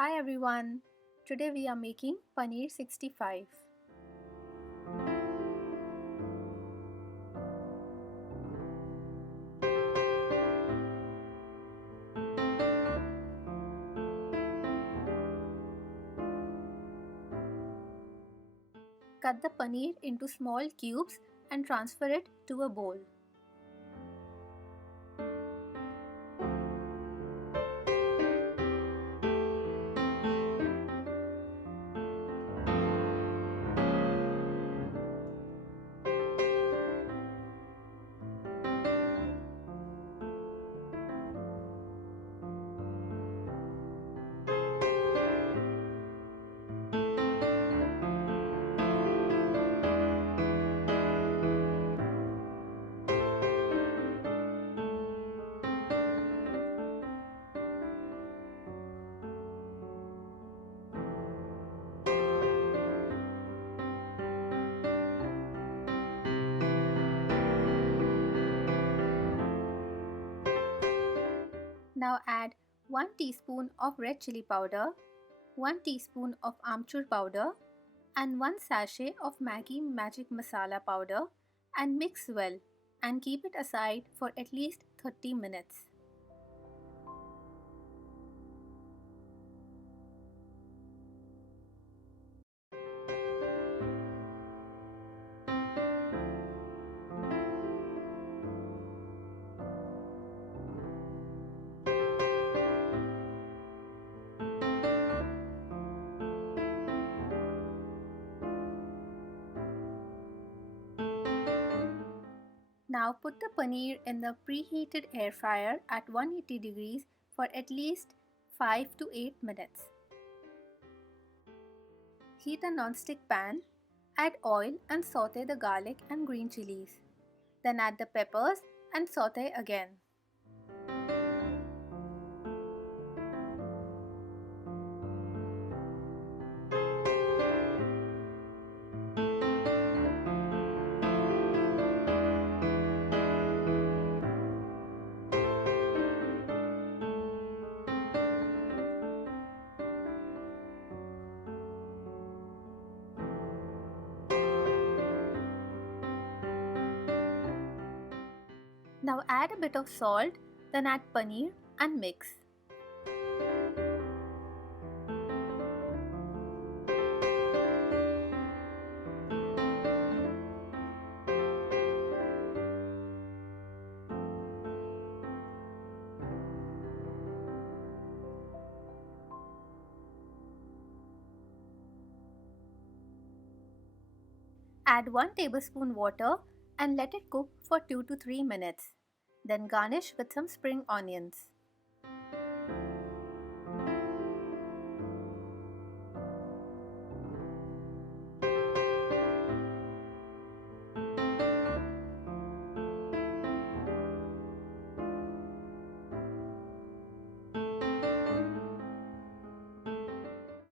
Hi everyone, today we are making Paneer 65. Cut the paneer into small cubes and transfer it to a bowl. Now add 1 teaspoon of red chili powder, 1 teaspoon of amchur powder and 1 sachet of Maggi magic masala powder and mix well and keep it aside for at least 30 minutes. Now put the paneer in the preheated air fryer at 180 degrees for at least 5 to 8 minutes. Heat a non-stick pan, add oil and saute the garlic and green chilies. Then add the peppers and saute again. Now add a bit of salt, then add paneer and mix. Add 1 tablespoon water and let it cook for 2 to 3 minutes. Then garnish with some spring onions.